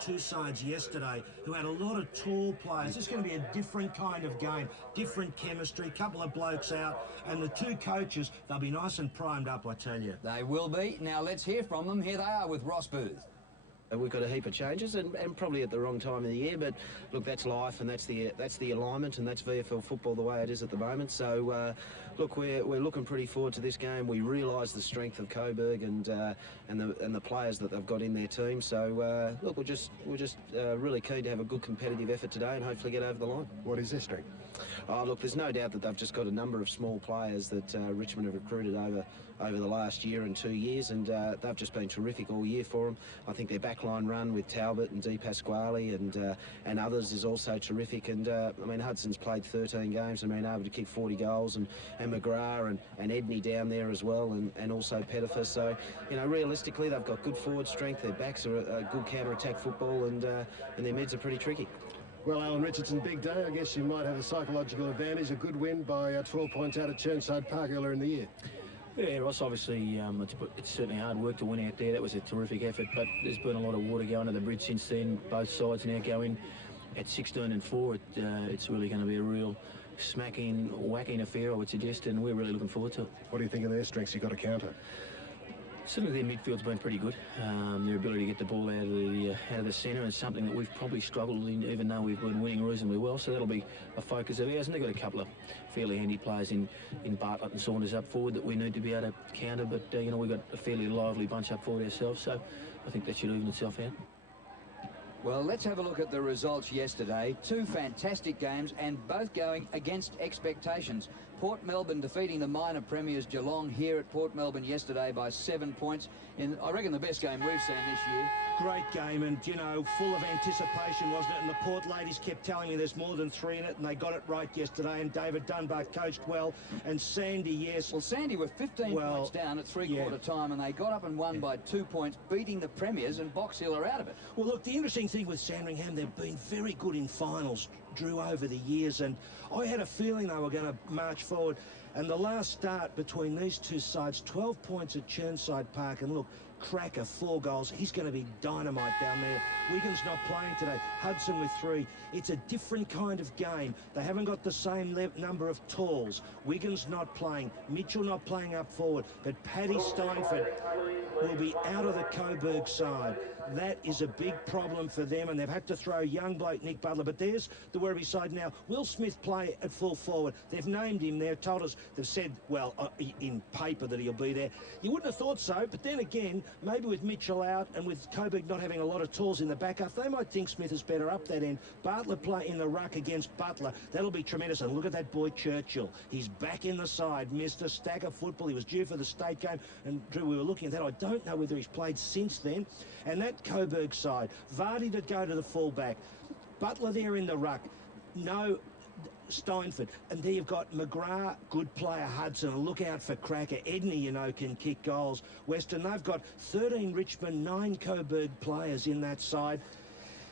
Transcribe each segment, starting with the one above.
two sides yesterday who had a lot of tall players. It's going to be a different kind of game, different chemistry, couple of blokes out, and the two coaches, they'll be nice and primed up, I tell you. They will be. Now let's hear from them. Here they are with Ross Booth. We've got a heap of changes and probably at the wrong time of the year, but look, that's life and that's the alignment and that's VFL football the way it is at the moment. So look, we're looking pretty forward to this game. We realise the strength of Coburg and the players that they've got in their team. So look, we're just really keen to have a good competitive effort today and hopefully get over the line. What is their strength? Oh, look, there's no doubt that they've just got a number of small players that Richmond have recruited over the last year and 2 years, and they've just been terrific all year for them. I think their backline run with Talbot and Di Pasquale and others is also terrific. And I mean, Hudson's played 13 games and been able to kick 40 goals, and McGrath and Edney down there as well, and also Pettifer. So, you know, realistically, they've got good forward strength. Their backs are a good counter-attack football, and their mids are pretty tricky. Well, Alan Richardson, big day. I guess you might have a psychological advantage. A good win by 12 points out at Chirnside Park earlier in the year. Yeah, Ross, obviously, it's certainly hard work to win out there. That was a terrific effort, but there's been a lot of water going to the bridge since then. Both sides now going at 16 and 4. It's really going to be a real smacking, whacking affair, I would suggest, and we're really looking forward to it. What do you think of their strengths you've got to counter? Certainly their midfield's been pretty good. Their ability to get the ball out of the centre is something that we've probably struggled in, even though we've been winning reasonably well. So that'll be a focus of ours. And they've got a couple of fairly handy players in Bartlett and Saunders up forward that we need to be able to counter. But you know, we've got a fairly lively bunch up forward ourselves. So I think that should even itself out. Well, let's have a look at the results yesterday. Two fantastic games and both going against expectations. Port Melbourne defeating the minor premiers Geelong here at Port Melbourne yesterday by 7 points in, I reckon, the best game we've seen this year. Great game, and, you know, full of anticipation, wasn't it? And the Port ladies kept telling me there's more than 3 in it, and they got it right yesterday, and David Dunbar coached well, and Sandy, yes. Well, Sandy were 15 points down at three-quarter time, and they got up and won by 2 points, beating the premiers, and Box Hill are out of it. Well, look, the interesting thing with Sandringham, they've been very good in finals, Drew, over the years, and I had a feeling they were going to march forward. And the last start between these two sides, 12 points at Chirnside Park, and look, Cracker, 4 goals. He's going to be dynamite down there. Wigan's not playing today. Hudson with 3. It's a different kind of game. They haven't got the same number of talls. Wigan's not playing. Mitchell not playing up forward. But Paddy Steinford will be out of the Coburg side. That is a big problem for them, and they've had to throw young bloke Nick Butler. But there's the Werribee side now. Will Smith play at full forward? They've named him. They've told us, they've said, well, in paper that he'll be there. You wouldn't have thought so, but then again, maybe with Mitchell out and with Coburg not having a lot of tools in the backup, they might think Smith is better up that end. Bartlett play in the ruck against Butler. That'll be tremendous. And look at that boy Churchill. He's back in the side. Missed a stack of football. He was due for the state game. And Drew, we were looking at that. I don't know whether he's played since then. And that Coburg side, Vardy to go to the fullback. Butler there in the ruck. No Steinford, and there you've got McGrath, good player, Hudson, look out for Cracker. Edney, you know, can kick goals. Western, they've got 13 Richmond, 9 Coburg players in that side.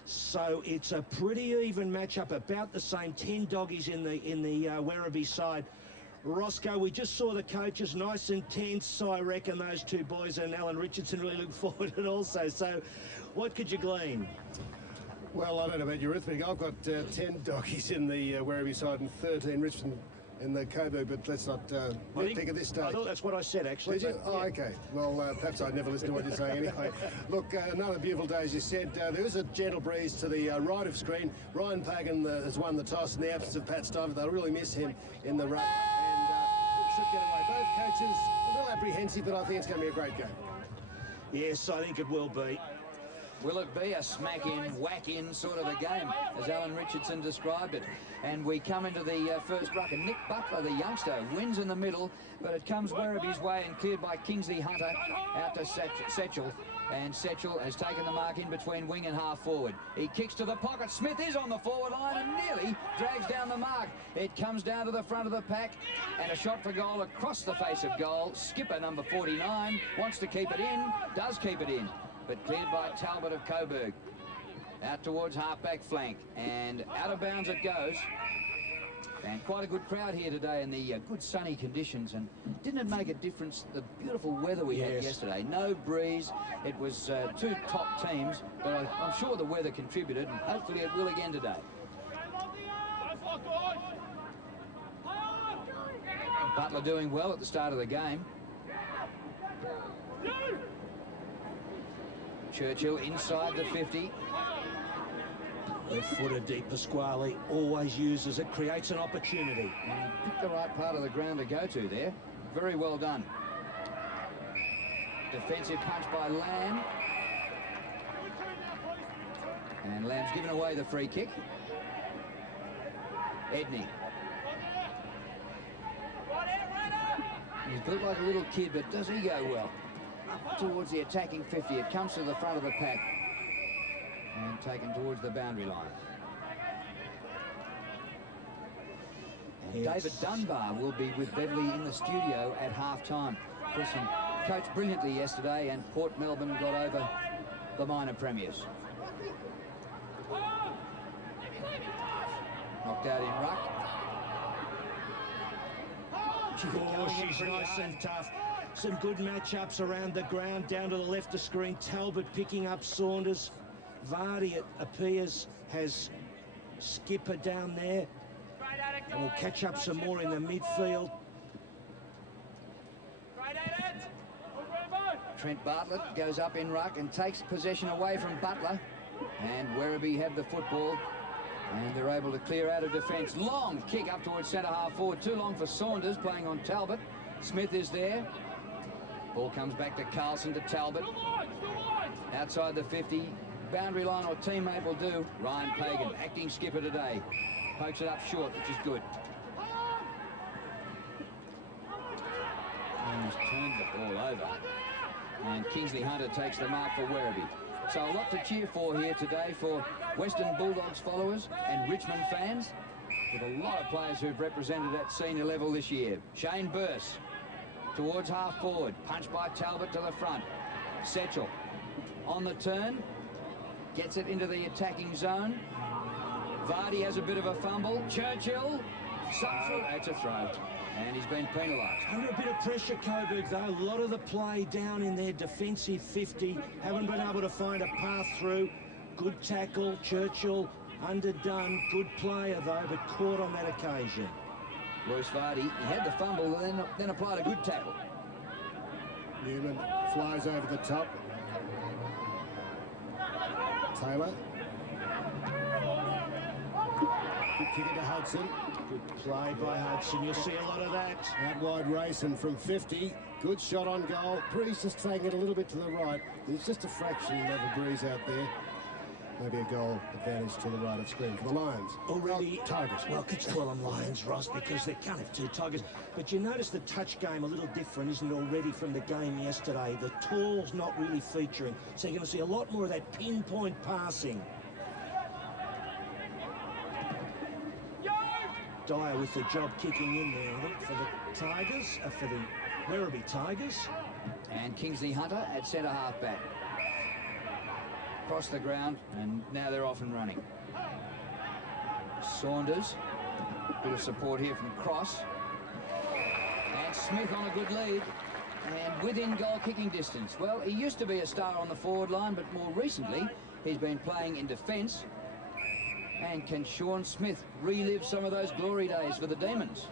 So it's a pretty even matchup, about the same. 10 doggies in the Werribee side. Roscoe, we just saw the coaches, nice and tense, I reckon, those two boys, and Alan Richardson really look forward to it also. So what could you glean? Well, I don't know about your arithmetic. I've got 10 doggies in the Werribee side and 13 Richmond in the Coburg, but let's not think at this stage. I thought that's what I said, actually. Did you? Oh, okay. Well, perhaps I'd never listen to what you're saying anyway. Look, another beautiful day, as you said. There is a gentle breeze to the right of screen. Ryan Pagan has won the toss in the absence of Pat Stuyvesant. They'll really miss him in the run. And should get away. Both coaches a little apprehensive, but I think it's going to be a great game. Yes, I think it will be. Will it be a smack-in, whack-in sort of a game, as Alan Richardson described it? And we come into the first ruck, and Nick Butler, the youngster, wins in the middle, but it comes Werribee's way and cleared by Kingsley Hunter out to Setchell. And Setchell has taken the mark in between wing and half forward. He kicks to the pocket. Smith is on the forward line and nearly drags down the mark. It comes down to the front of the pack, and a shot for goal across the face of goal. Skipper number 49 wants to keep it in, does keep it in, but cleared by Talbot of Coburg. Out towards half-back flank, and out of bounds it goes. And quite a good crowd here today in the good sunny conditions. And didn't it make a difference, the beautiful weather we had yesterday? No breeze. It was two top teams, but I'm sure the weather contributed, and hopefully it will again today. Butler doing well at the start of the game. Churchill inside the 50. Left footer deep, Pasquale always uses it, creates an opportunity. And picked the right part of the ground to go to there. Very well done. Defensive punch by Lamb. And Lamb's given away the free kick. Edney. He's built like a little kid, but does he go well? Up towards the attacking 50. It comes to the front of the pack. And taken towards the boundary line. And David Dunbar will be with Beverley in the studio at half-time. Christian coached brilliantly yesterday, and Port Melbourne got over the minor premiers. Knocked out in ruck. Oh, she's nice and tough. Some good matchups around the ground, down to the left of screen. Talbot picking up Saunders. Vardy, it appears, has Skipper down there. And we'll catch up some more in the midfield. Trent Bartlett goes up in ruck and takes possession away from Butler. And Werribee have the football. And they're able to clear out of defence. Long kick up towards centre half forward. Too long for Saunders, playing on Talbot. Smith is there. Ball comes back to Carlson, to Talbot. Outside the 50. Boundary line or teammate will do. Ryan Pagan, acting skipper today. Pokes it up short, which is good. And he's turned the ball over. And Kingsley Hunter takes the mark for Werribee. So a lot to cheer for here today for Western Bulldogs followers and Richmond fans, with a lot of players who've represented at senior level this year. Shane Burse towards half forward. Punched by Talbot to the front. Setchell on the turn. Gets it into the attacking zone. Vardy has a bit of a fumble. Churchill. It's a throw. And he's been penalised. Under a bit of pressure, Coburg, though. A lot of the play down in their defensive 50. Haven't been able to find a path through. Good tackle. Churchill underdone. Good player, though, but caught on that occasion. Royce Vardy, he had the fumble and then applied a good tackle. Newman flies over the top. Taylor. Good kick into Hudson. Good play by Hudson. You'll see a lot of that. Out wide racing from 50. Good shot on goal. Breeze just taking it a little bit to the right. There's just a fraction of a breeze out there. Maybe a goal advantage to the right of screen for the Lions. Already, Tigers. Well, let's call them Lions, Ross, because they can't have two Tigers. But you notice the touch game a little different, isn't it, already from the game yesterday? The tall's not really featuring. So you're going to see a lot more of that pinpoint passing. Dyer with the job kicking in there, I think, for the Tigers, for the Werribee Tigers. And Kingsley Hunter at centre half back. Across the ground, and now they're off and running. Saunders, bit of support here from Cross. And Smith on a good lead. And within goal kicking distance. Well, he used to be a star on the forward line, but more recently, he's been playing in defence. And can Sean Smith relive some of those glory days for the Demons?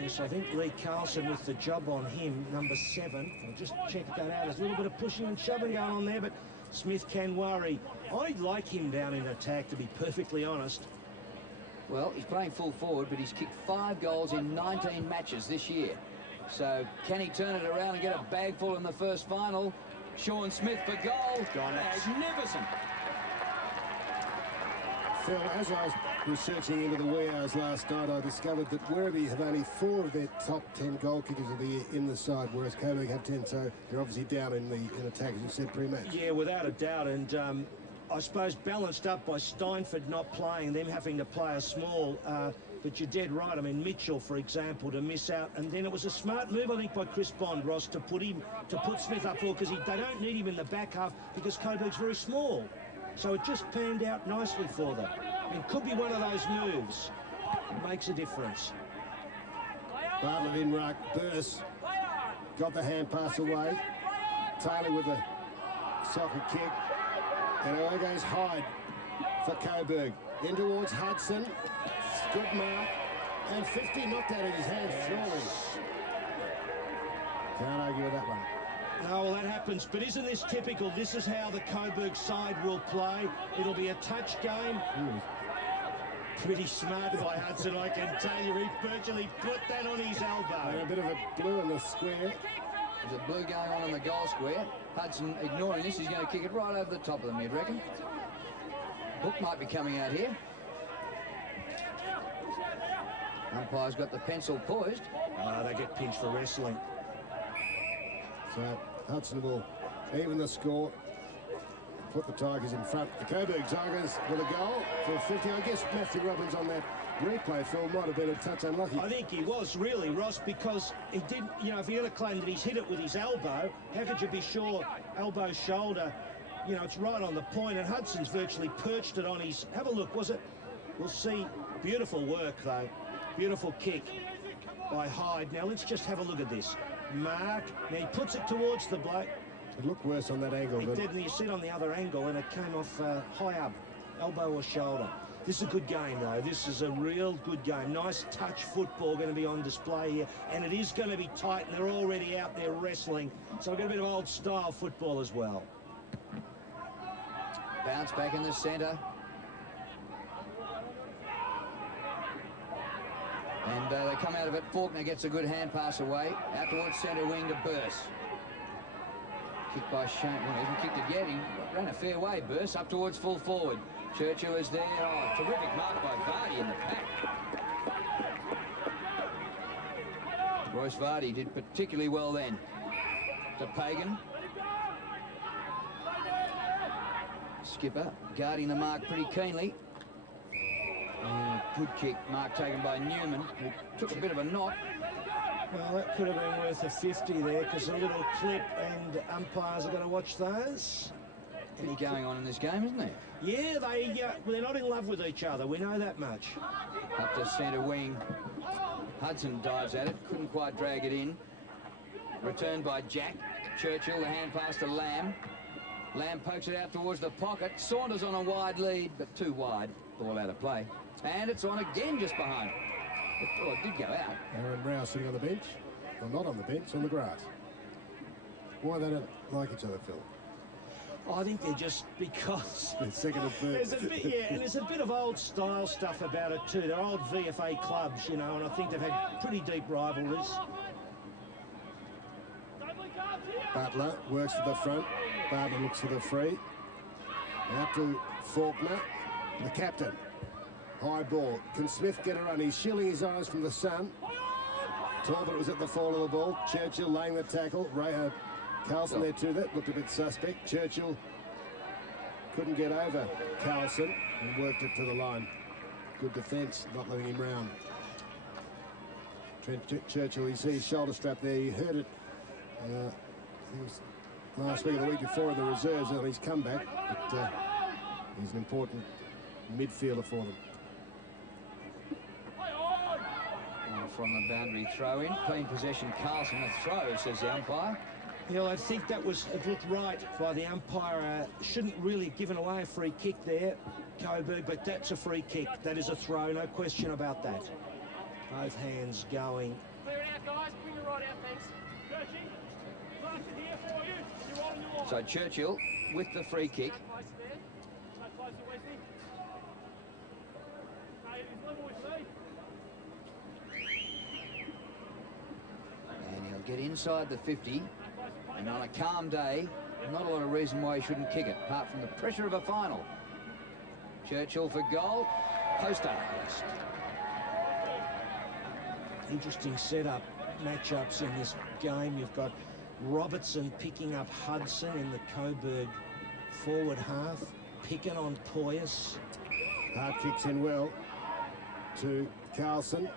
Yes, I think Lee Carlson with the job on him, number 7. I'll just check that out. There's a little bit of pushing and shoving going on there, but Smith can worry. I like him down in attack, to be perfectly honest. Well, he's playing full forward, but he's kicked 5 goals in 19 matches this year. So can he turn it around and get a bag full in the first final? Sean Smith for goal. Magnificent. Phil, as I was researching into the wee hours last night, I discovered that Werribee have only 4 of their top 10 goal kickers of the year in the side, whereas Coburg have 10, so they're obviously down in attack, as you said, pre-match. Yeah, without a doubt, and I suppose balanced up by Steinford not playing, them having to play a small, but you're dead right. I mean, Mitchell, for example, to miss out, and then it was a smart move, I think, by Chris Bond, Ross, to put Smith up forward, because they don't need him in the back half, because Coburg's very small. So it just panned out nicely for them. It could be one of those moves. makes a difference. Bartlett in ruck, Burse got the hand pass away. Taylor with the soccer kick. And away goes Hyde for Coburg. In towards Hudson. Good mark. And 50 knocked out of his hands, surely. Can't argue with that one. No, well, that happens. But isn't this typical? This is how the Coburg side will play. It'll be a touch game. Pretty smart by Hudson, I can tell you. He virtually put that on his elbow. And a bit of a blue in the square. There's a blue going on in the goal square. Hudson ignoring this. He's going to kick it right over the top of the mid, reckon. Hook might be coming out here. Umpire's got the pencil poised. They get pinched for wrestling. So Hudson will even the score. Put the Tigers in front. The Coburg Tigers with a goal for 50. I guess Matthew Robbins on that replay film might have been a touch unlucky. I think he was really, Ross, because he didn't, you know, if you're going to claim that he's hit it with his elbow, how could you be sure elbow, shoulder, you know, it's right on the point, and Hudson's virtually perched it on his, have a look, was it? We'll see. Beautiful work, though. Beautiful kick by Hyde. Now, let's just have a look at this. Mark, now he puts it towards the bloke. It looked worse on that angle. He did, and you see it on the other angle, and it came off high up, elbow or shoulder. This is a good game, though. This is a real good game. Nice touch football going to be on display here, and it is going to be tight, and they're already out there wrestling. So we've got a bit of old-style football as well. Bounce back in the centre. And they come out of it. Faulkner gets a good hand pass away. Out towards centre wing to Burse. Kick by Shane. Well, he hasn't kicked it yet. He ran a fair way, Burse, up towards full forward. Churchill is there. Oh, terrific mark by Vardy in the pack. Royce Vardy did particularly well then. To Pagan. Skipper guarding the mark pretty keenly. Good kick, mark taken by Newman, who took a bit of a knock. Well, that could have been worth a 50 there, because a little clip, and umpires are going to watch those. Any going on in this game, isn't there? Yeah, they're not in love with each other. We know that much. Up to centre wing. Hudson dives at it, couldn't quite drag it in. Returned by Jack. Churchill, the hand pass to Lamb. Lamb pokes it out towards the pocket. Saunders on a wide lead, but too wide. Ball out of play. And it's on again just behind. It did go out. Aaron Rowe sitting on the bench. Well, not on the bench, on the grass. Why they don't like each other, Phil? I think they're just because... Second and third. There's a bit, yeah, and there's a bit of old-style stuff about it too. They're old VFA clubs, you know, and I think they've had pretty deep rivalries. Butler works to the front. Butler looks for the free. Out to Faulkner, the captain. High ball. Can Smith get a run? He's shielding his eyes from the sun. Talbot was at the fall of the ball. Churchill laying the tackle. Carlson there too. That looked a bit suspect. Churchill couldn't get over Carlson and worked it to the line. Good defence, not letting him round. Churchill, you see his shoulder strap there. He hurt it. He was last week or the week before in the reserves on his comeback. But he's an important midfielder for them. From the boundary throw in. Clean possession, Carlson. A throw, says the umpire. Yeah, I think that was, it looked right by the umpire. Shouldn't really have given away a free kick there, Coburg, but that's a free kick. That is a throw, no question about that. Both hands going. Clear it out, guys. Bring it right out, thanks. Churchy, mark it here for you. You're on your line. So Churchill with the free kick. Place there. No closer, Wesley. No, he's level with me. And he'll get inside the 50. And on a calm day, not a lot of reason why he shouldn't kick it, apart from the pressure of a final. Churchill for goal. Poster. Interesting setup, matchups in this game. You've got Robertson picking up Hudson in the Coburg forward half, picking on Poyas. Hart kicks in well to Carlson.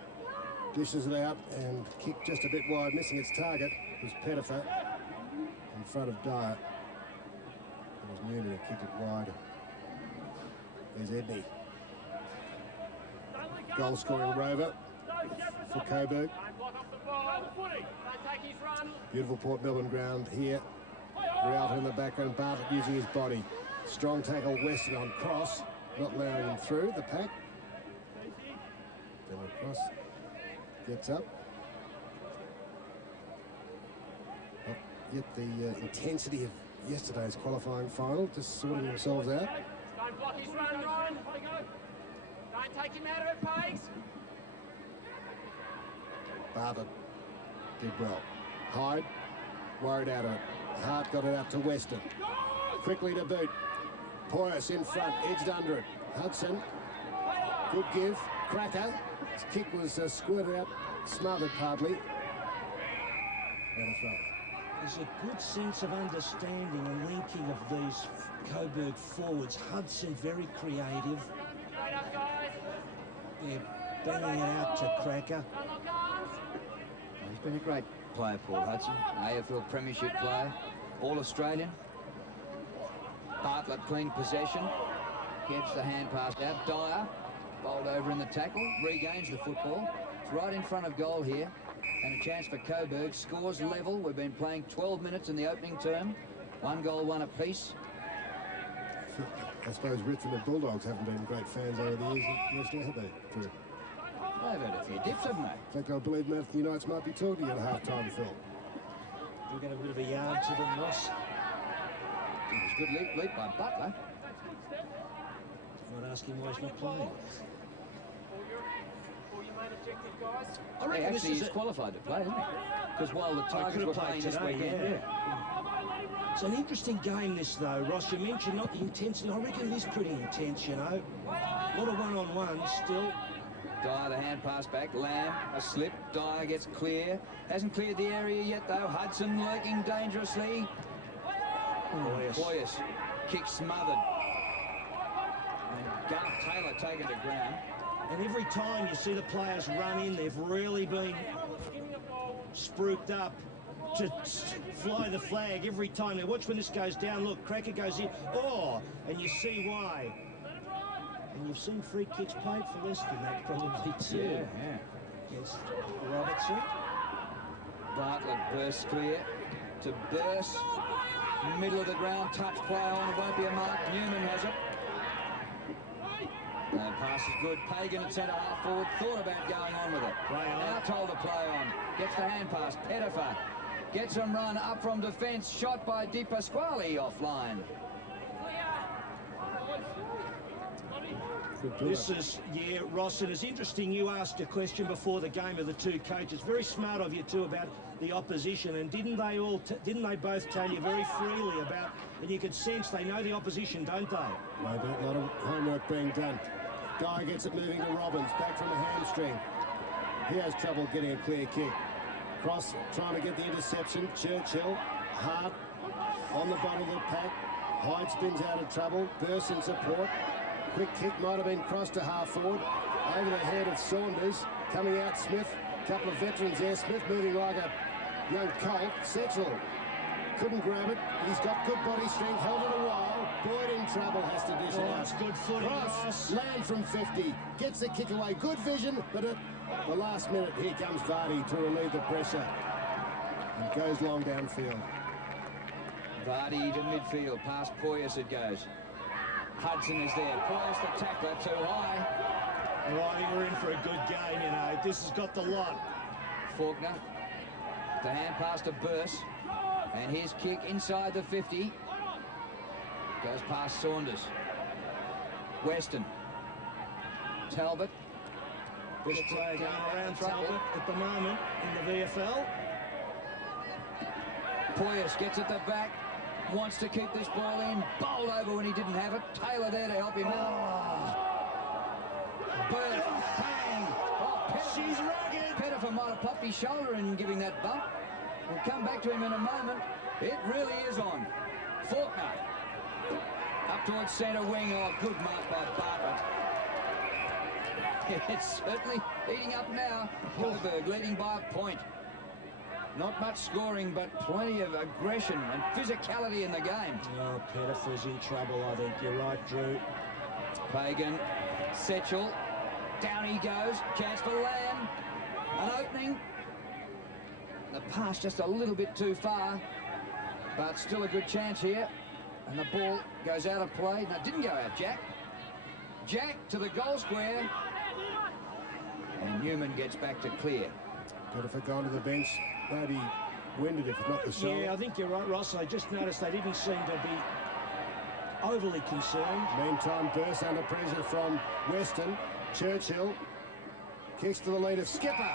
Dishes it out and kicked just a bit wide, missing its target. It was Pettifer in front of Dyer. It was Newman who kicked it wide. There's Edney. goal-scoring rover for Coburg. Beautiful Port Melbourne ground here. Rialto in the background, Bartlett using his body. Strong tackle, Weston on cross, not allowing him through the pack. Then across, gets up. Not yet the intensity of yesterday's qualifying final, just sorting themselves out. Don't block his run, Ryan. Don't take him out of it, Pace. Bartlett did well. Hyde worried out of it. Hart got it out to Weston. Quickly to boot. Poyas in front, edged under it. Hudson, good give. Cracker. His kick was squirted out, smothered partly. And a throw. There's a good sense of understanding and linking of these Coburg forwards. Hudson very creative. They're banging it out to Cracker. He's been a great player, Paul Hudson. AFL Premiership player, All-Australian. Bartlett clean possession. Gets the hand pass out. Dyer bowled over in the tackle. Regains the football. It's right in front of goal here. And a chance for Coburg. Scores level. We've been playing 12 minutes in the opening term. 1 goal, 1 apiece. I suppose Richmond and Bulldogs haven't been great fans over the years, have they? They've had a few dips, haven't they? In fact, I believe Mantham Unites might be talking at half-time, Phil. We'll get a bit of a yard to them, Ross. It was a good leap by Butler. Not asking why he's not playing. I He reckon actually is qualified to play, isn't he? Because while the Tigers were playing this weekend, It's an interesting game, this, though, Ross. You mentioned not the intensity. I reckon it is pretty intense, you know. A lot of one-on-ones still. Dyer, the hand pass back. Lamb, a slip. Dyer gets clear. Hasn't cleared the area yet, though. Hudson lurking dangerously. Poyas. Kick smothered. And Garth Taylor taken to ground. And every time you see the players run in, they've really been spruiked up to fly the flag every time. Now watch when this goes down. Look, Cracker goes in. Oh, and you see why. And you've seen free kicks played for less than that, probably too. Yeah. Against Robertson. Bartlett bursts clear to burst. Middle of the ground, touch play on. It won't be a mark. Newman has it. No, pass is good. Pagan at centre half forward. Thought about going on with it. Now told to play on. Gets the hand pass. Pettifer gets him run up from defence. Shot by Di Pasquale offline. This is, Ross, and it's interesting you asked a question before the game of the two coaches. Very smart of you, too, about the opposition. And didn't they both tell you very freely about, and you could sense they know the opposition, don't they? No, a lot of homework being done. Dyer gets it moving to Robbins, back from a hamstring. He has trouble getting a clear kick. Cross, trying to get the interception. Churchill, Hart, on the bottom of the pack. Hyde spins out of trouble. Burst in support. Quick kick might have been crossed to half forward. Over the head of Saunders. Coming out Smith. Couple of veterans there. Smith moving like a young colt. Setchell couldn't grab it. He's got good body strength. Held it a while. Boyd in trouble. Has to dish it out. It's good footing, Ross. Land from 50. Gets the kick away. Good vision. But at the last minute, here comes Vardy to relieve the pressure. And goes long downfield. Vardy to midfield. Past Poyas it goes. Hudson is there. Poyas the tackler too high. Well, I think we're in for a good game, you know. This has got the lot. Faulkner. The hand pass to Burst. And his kick inside the 50. Goes past Saunders. Weston. Talbot. Best player going around Talbot at the moment in the VFL. Poyas gets at the back. Wants to keep this ball in. Bowled over when he didn't have it. Taylor there to help him out. Bird. Bang. Oh, She's rugged. Pettifer might have popped his shoulder in giving that bump. We'll come back to him in a moment. It really is on. Faulkner. Up towards centre wing. Oh, good mark by Bartlett. It's certainly heating up now. Coburg leading by a point. Not much scoring, but plenty of aggression and physicality in the game. Oh, Pettifer's in trouble, I think. You're right, Drew. Pagan, Setchell, Down he goes. Chance for Lamb. An opening. The pass just a little bit too far, but still a good chance here. And the ball goes out of play. No, it didn't go out, Jack. Jack to the goal square. And Newman gets back to clear. Could have gone to the bench. Maybe winded if not the shoulder. Yeah, I think you're right, Ross. I just noticed they didn't seem to be overly concerned. Meantime, burst under pressure from Weston. Churchill kicks to the lead of Skipper.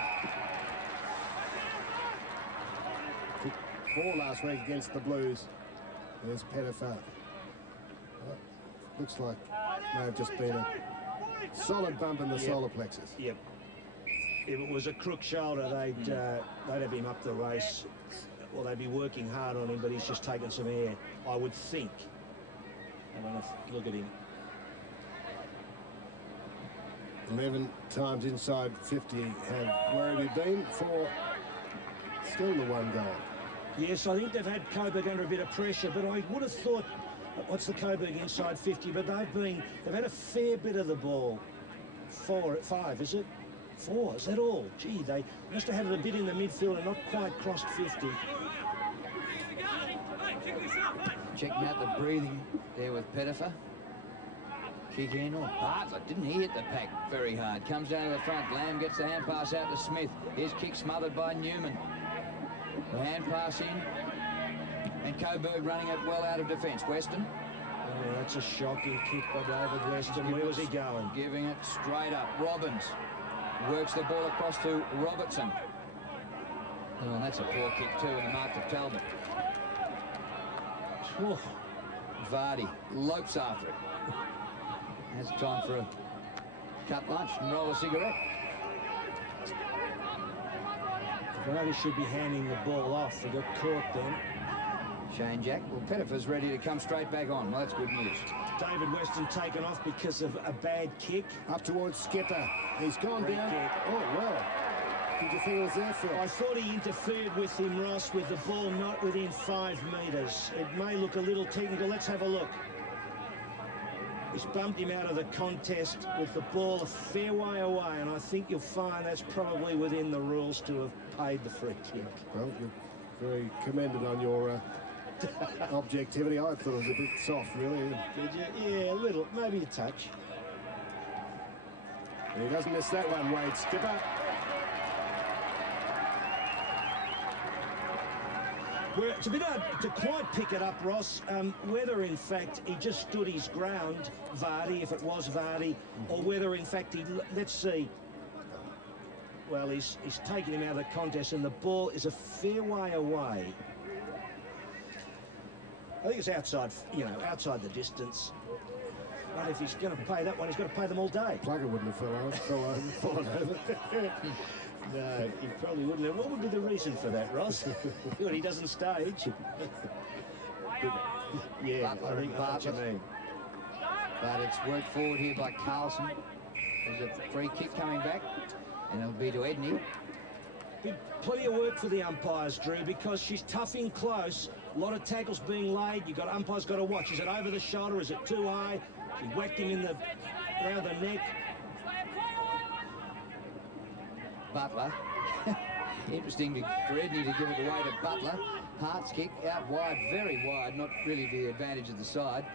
Kicked 4 last week against the Blues. There's Pettifer. Looks like may have just been a solid bump in the solar plexus. Yep. If it was a crook shoulder, they'd have him up the race. Well, they'd be working hard on him, but he's just taken some air, I would think. I don't know, look at him. 11 times inside 50 have Werribee been for still the 1 goal. Yes, I think they've had Coburg under a bit of pressure, but I would have thought, what's the Coburg inside 50? But they've had a fair bit of the ball. 5, is it? 4, is that all? Gee, they must have had it a bit in the midfield and not quite crossed 50. Checking out the breathing there with Pettifer. Kick in. Oh, Bartlett, didn't he hit the pack very hard? Comes down to the front. Lamb gets the hand pass out to Smith. His kick smothered by Newman. The hand pass in. And Coburg running it well out of defence. Weston. Oh, that's a shocking kick by David Weston. Where was he going? Giving it straight up. Robbins works the ball across to Robertson. Oh, and that's a poor kick too in the mark of Talbot. Oh. Vardy lopes after it. Has time for a cut lunch and roll a cigarette. Vardy should be handing the ball off. He got caught then. Shane Jack. Well, Pettifer's ready to come straight back on. Well, that's good news. David Weston taken off because of a bad kick. Up towards Skipper. He's gone Great down. kick. Oh, well. Did you think it was there, Phil? I thought he interfered with him, Ross, with the ball not within 5 metres. It may look a little technical. Let's have a look. He's bumped him out of the contest with the ball a fair way away, and I think you'll find that's probably within the rules to have paid the free kick. Well, you're very commended on your objectivity. I thought it was a bit soft, really. Did you? Yeah, a little, maybe a touch. And he doesn't miss that one, Wade Skipper. Well, it's a bit hard to quite pick it up, Ross, whether in fact he just stood his ground, Vardy, if it was Vardy, or whether in fact he, let's see, well, he's taken him out of the contest and the ball is a fair way away. I think it's outside, you know, outside the distance. But if he's going to pay that one, he's got to pay them all day. Plugger wouldn't have fallen over. No, he probably wouldn't have. What would be the reason for that, Ross? Good, he doesn't stage. Yeah, Butler I think and I know what you Bartlett. mean. But it's worked forward here by Carlson. There's a free kick coming back, and it'll be to Edney. Plenty of work for the umpires, Drew, because she's tough in close. A lot of tackles being laid. You've got umpires got to watch. Is it over the shoulder? Is it too high? She whacked him in the around the neck. Butler. Interesting for Edney to give it away to Butler. Hart's kick out wide, very wide, not really the advantage of the side.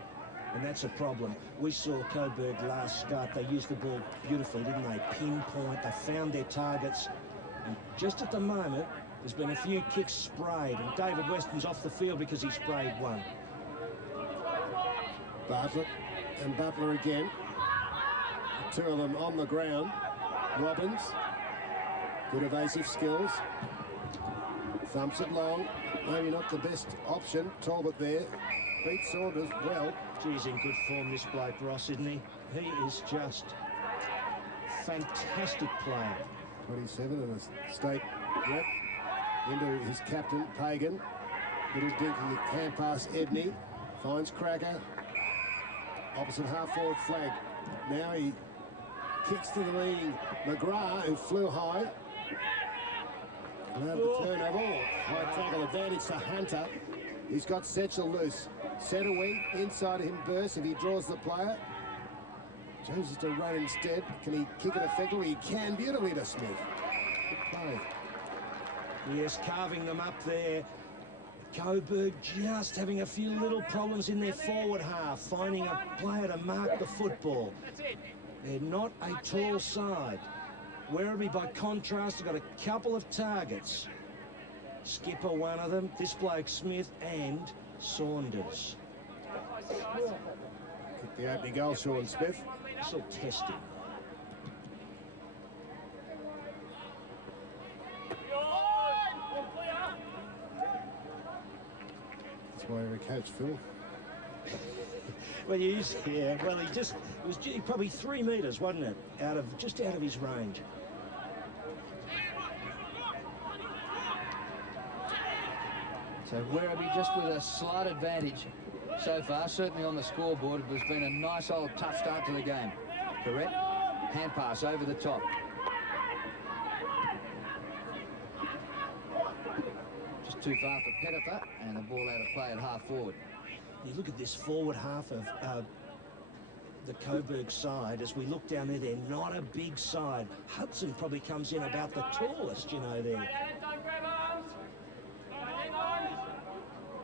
And that's a problem. We saw Coburg last start. They used the ball beautifully, didn't they? Pinpoint. They found their targets. And just at the moment, there's been a few kicks sprayed, and David Weston's off the field because he sprayed one. Bartlett and Butler again. Two of them on the ground. Robbins. Good evasive skills. Thumps it long. Maybe not the best option. Talbot there. Beats Saunders well. He's in good form, this bloke, Ross, isn't he? He is just fantastic player. 27 and a state rep. Into his captain, Pagan. Little dinky hand pass, Edney. Finds Cracker. Opposite half-forward flag. Now he kicks to the leading McGrath, who flew high. Allowed the turnover. High tackle advantage to Hunter. He's got Setchell loose. Centre wing, inside of him bursts if he draws the player. Chooses to run instead. Can he kick it effectively? He can beautifully to Smith. Good play. Yes, carving them up there. Coburg just having a few little problems in their forward half, finding a player to mark the football. They're not a tall side. Werribee, by contrast, have got a couple of targets. Skipper, one of them, this bloke Smith, and Saunders. Kick the opening goal, Sean Smith. Still testing. That's why you're a coach, Phil. Well, he was probably 3 metres, wasn't it? Just out of his range. So Werribee just with a slight advantage so far, certainly on the scoreboard. It has been a nice old tough start to the game. Correct. Hand pass over the top. Just too far for Pettifer, and the ball out of play at half forward. You look at this forward half of the Coburg side. As we look down there, they're not a big side. Hudson probably comes in about the tallest, you know, there.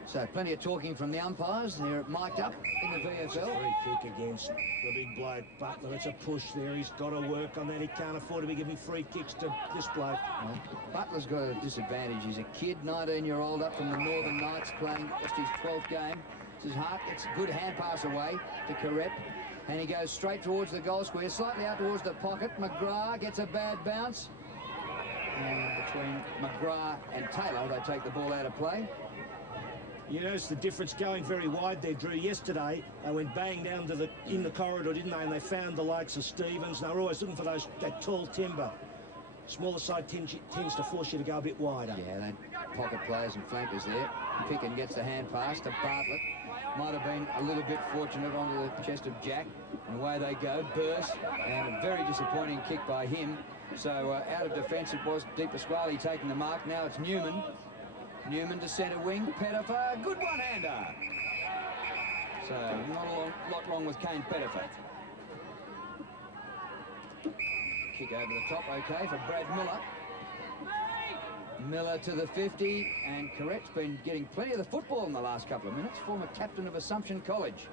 So plenty of talking from the umpires. They're mic'd up in the VFL. Free kick against the big bloke Butler. It's a push there. He's got to work on that. He can't afford to be giving free kicks to this bloke. Well, Butler's got a disadvantage. He's a kid, 19-year-old, up from the Northern Knights, playing just his 12th game. It's his heart. It's a good hand pass away to Correct. And he goes straight towards the goal square, slightly out towards the pocket. McGrath gets a bad bounce. And between McGrath and Taylor, they take the ball out of play. You notice the difference going very wide there, Drew. Yesterday, they went bang down to in the corridor, didn't they? And they found the likes of Stevens. They were always looking for that tall timber. Smaller side tends to force you to go a bit wider. Yeah, that pocket players and flankers there. Picken gets the hand pass to Bartlett. Might have been a little bit fortunate onto the chest of Jack. And away they go. Burst. And a very disappointing kick by him. So out of defence, it was Di Pasquale taking the mark. Now it's Newman. Newman to centre wing. Pettifer, good one-hander. So not a lot wrong with Kane Pettifer. Kick over the top, okay, for Brad Miller. Miller to the 50, and Correct's been getting plenty of the football in the last couple of minutes. Former captain of Assumption College.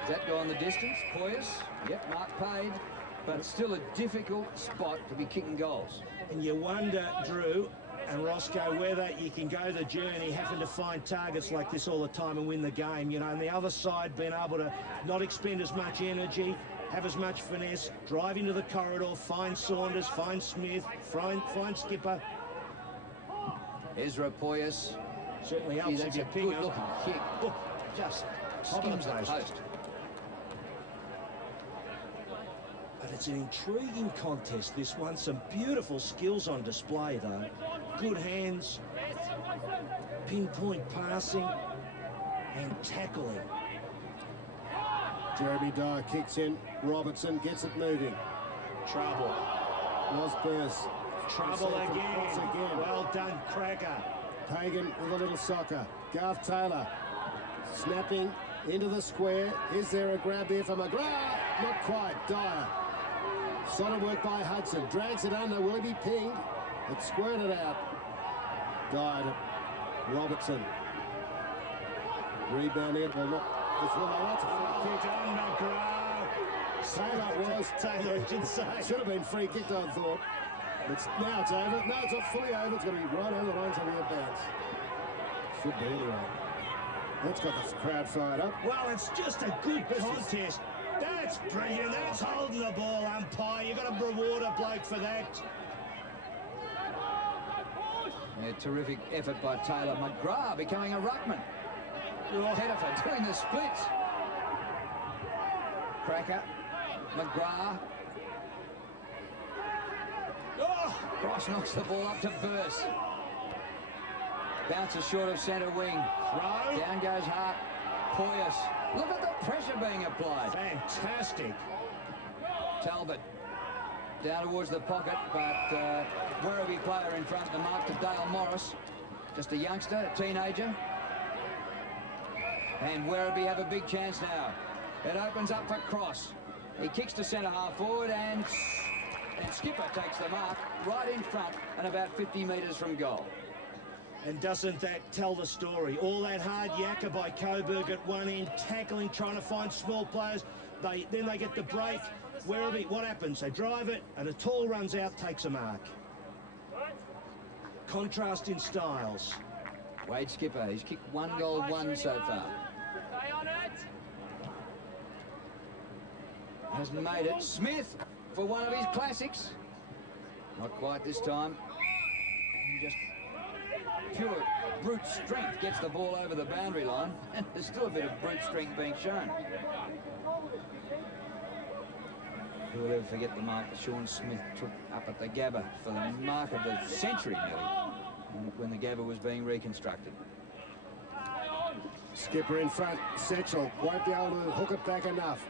Does that go on the distance? Poyas, yep, mark paid. But still a difficult spot to be kicking goals. And you wonder, Drew and Roscoe, whether you can go the journey having to find targets like this all the time and win the game, you know, and the other side being able to not expend as much energy, have as much finesse, drive into the corridor, find Saunders, find Smith, find Skipper. Ezra Poyas. Certainly helps if you ping good looking kick. Oh, just skims the post. But it's an intriguing contest, this one. Some beautiful skills on display, though. Good hands, pinpoint passing, and tackling. Jeremy Dyer kicks in. Robertson gets it moving. Trouble. Was Burst. Trouble again. Well done, Cracker. Pagan with a little soccer. Garth Taylor snapping into the square. Is there a grab there for McGrath? Not quite. Dyer. Solid work by Hudson. Drags it under. Will he be pinged? It's squirted out. Dyer to Robertson. Rebound in. Well, look. That's a free kick. Done, McGrath. Taylor, I should say. Should have been free kicked, I thought. Now it's over. No, it's not fully over. It's going to be right over the line to the bounce. Should be anyway. That's got the crowd fired up. Well, it's just a good contest. That's brilliant. That's holding the ball, umpire. You've got to reward a bloke for that. A terrific effort by Taylor. McGrath becoming a ruckman. Pettifer doing the splits. Cracker. McGrath. Oh! Cross knocks the ball up to Burst. Bounces short of centre wing. Throw. Down goes Hart. Poyas. Look at the pressure being applied. Fantastic. Talbot down towards the pocket, but Werribee player in front, the mark to Dale Morris. Just a youngster, a teenager. And Werribee have a big chance now. It opens up for Cross. He kicks to centre half forward, and Skipper takes the mark right in front and about 50 metres from goal. And doesn't that tell the story? All that hard yakka by Coburg at one end, tackling, trying to find small players. Then they get the break. Werribee, what happens? They drive it, and a tall runs out, takes a mark. Contrast in styles. Wade Skipper, he's kicked 1 goal, 1 so far. Stay on it. Hasn't made it. Smith for one of his classics. Not quite this time. And just pure brute strength gets the ball over the boundary line. And there's still a bit of brute strength being shown. Who will ever forget the mark that Sean Smith took up at the Gabba for the mark of the century nearly, when the Gabba was being reconstructed. Skipper in front. Setchell won't be able to hook it back enough.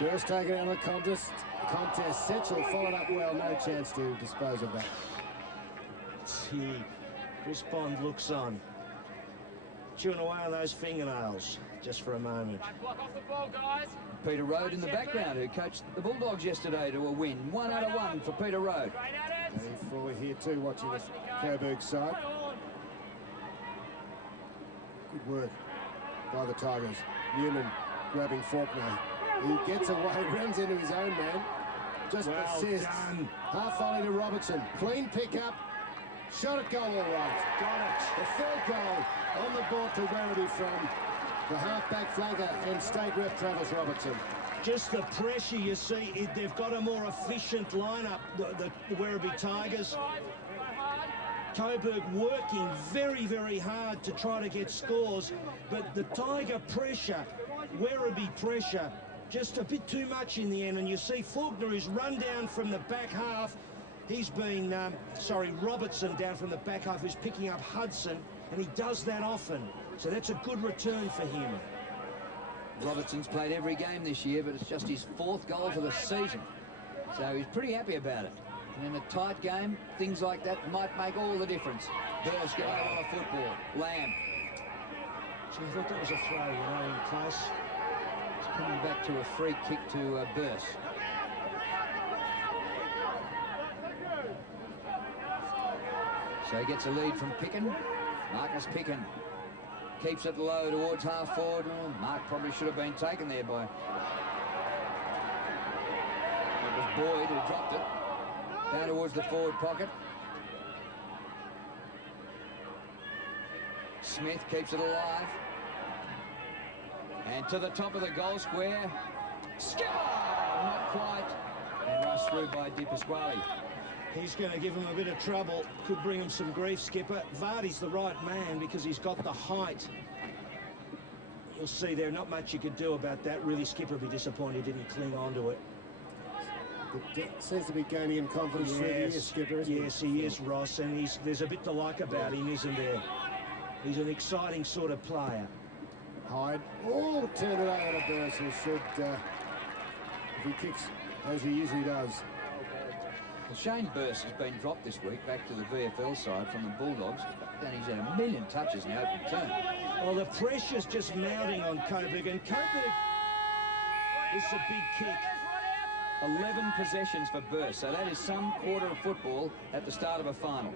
Burst taken out of the contest. Setchell followed up well. No chance to dispose of that. Gee, Chris Bond looks on. Chewing away on those fingernails just for a moment. Don't block off the ball, guys. Peter Road in the background, who coached the Bulldogs yesterday to a win. 1 out of 1 for Peter Road. Straight at it. Dave Fuller here too, watching this Coburg side. Good work by the Tigers. Newman grabbing Faulkner. He gets away, runs into his own man. Just Well assists. done. Half volley to Robertson. Clean pick-up. Shot at goal all right. Got it. The third goal on the board for Werribee from the half-back flanker and state rep Travis Robertson. Just the pressure you see. They've got a more efficient lineup, the Werribee Tigers. Coburg working very, very hard to try to get scores, but the Tiger pressure, Werribee pressure, just a bit too much in the end. And you see Faulkner, who's run down from the back half. He's been, Robertson down from the back half, who's picking up Hudson, and he does that often. So that's a good return for him. Robertson's played every game this year, but it's just his 4th goal for the season. So he's pretty happy about it. And in a tight game, things like that might make all the difference. Burrs getting a lot of football. Lamb. Gee, I thought that was a throw, in close. It's coming back to a free kick to Burrs. So he gets a lead from Picken. Marcus Picken keeps it low towards half forward. Oh, Mark probably should have been taken there by... It was Boyd who dropped it. Down towards the forward pocket. Smith keeps it alive. And to the top of the goal square. Skipper! Not quite. And rushed through by Di Pasquale. He's going to give him a bit of trouble. Could bring him some grief, Skipper. Vardy's the right man because he's got the height. You'll see there, not much you could do about that. Really, Skipper would be disappointed he didn't cling on to it. It seems to be gaining in confidence through the years, Skipper, isn't yes, he is, Ross, and there's a bit to like about him, isn't there? He's an exciting sort of player. Hyde. Oh, turn it over to Burrs, who should, if he kicks as he usually does. Well, Shane Burrs has been dropped this week back to the VFL side from the Bulldogs, and he's had a million touches in the open turn. Well, the pressure's just mounting on Coburg, and Coburg is a big kick. 11 possessions for Burrs, so that is some quarter of football at the start of a final.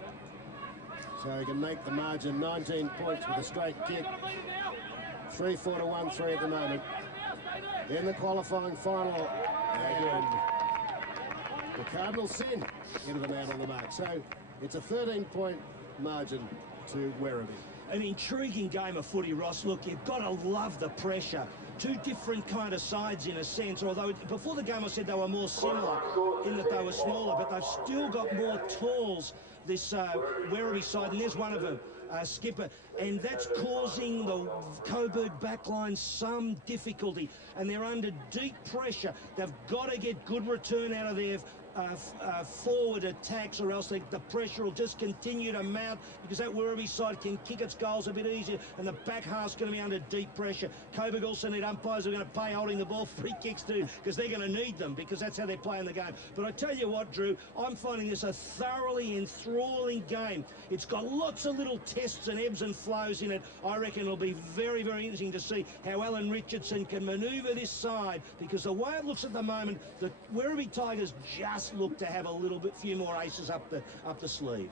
So he can make the margin 19 points with a straight kick. 3-4 to 1-3 at the moment. In the qualifying final, and the Cardinals send into the man on the mark. So it's a 13-point margin to Werribee. An intriguing game of footy, Ross. Look, you've got to love the pressure. Two different kind of sides in a sense, although before the game I said they were more similar in that they were smaller, but they've still got more tools, this Werribee side, and there's one of them, Skipper, and that's causing the Coburg backline some difficulty, and they're under deep pressure. They've got to get good return out of their forward attacks, or else the pressure will just continue to mount, because that Werribee side can kick its goals a bit easier, and the back half's going to be under deep pressure. Coburg also need umpires who are going to pay holding the ball free kicks too, because they're going to need them, because that's how they're playing the game. But I tell you what, Drew, I'm finding this a thoroughly enthralling game. It's got lots of little tests and ebbs and flows in it. I reckon it'll be very, very interesting to see how Alan Richardson can manoeuvre this side, because the way it looks at the moment, the Werribee Tigers just look to have a little bit few more aces up the sleeve.